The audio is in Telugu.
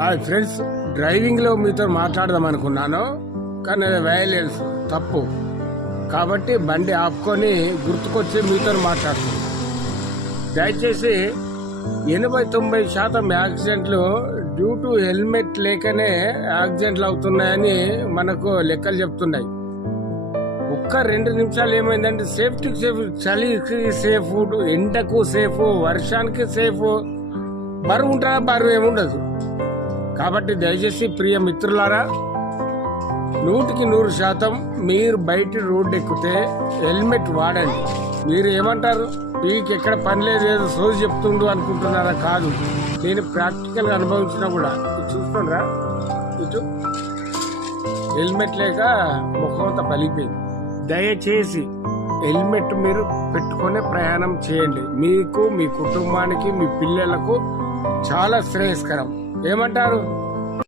హాయ్ ఫ్రెండ్స్, డ్రైవింగ్లో మీతో మాట్లాడదాం అనుకున్నాను, కానీ వైలెన్స్ తప్పు కాబట్టి బండి ఆపుకొని గుర్తుకొచ్చి మీతో మాట్లాడుతున్నాను. దయచేసి 80-90% యాక్సిడెంట్లు డ్యూ టు హెల్మెట్ లేకనే యాక్సిడెంట్లు అవుతున్నాయని మనకు లెక్కలు చెప్తున్నాయి. ఒక్క 2 నిమిషాలు ఏమైందంటే సేఫ్టీకి సేఫ్, చలికి సేఫ్, ఎండకు సేఫ్, వర్షానికి సేఫ్, బరువు ఉంటుందా? బరువు ఏముండదు. కాబట్టి దయచేసి ప్రియ మిత్రులారా, 100% మీరు బయట రోడ్డు ఎక్కితే హెల్మెట్ వాడండి. మీరు ఏమంటారు, మీకు ఎక్కడ పని లేదు, ఏదో సోజు చెప్తుండు అనుకుంటున్నారా? కాదు, నేను ప్రాక్టికల్గా అనుభవించినా కూడా. చూస్తుండ్రా, ఇటు హెల్మెట్ లేక ముఖమంతా పలిపోయింది. దయచేసి హెల్మెట్ మీరు పెట్టుకునే ప్రయాణం చేయండి. మీకు, మీ కుటుంబానికి, మీ పిల్లలకు చాలా శ్రేయస్కరం. ఏమంటారు?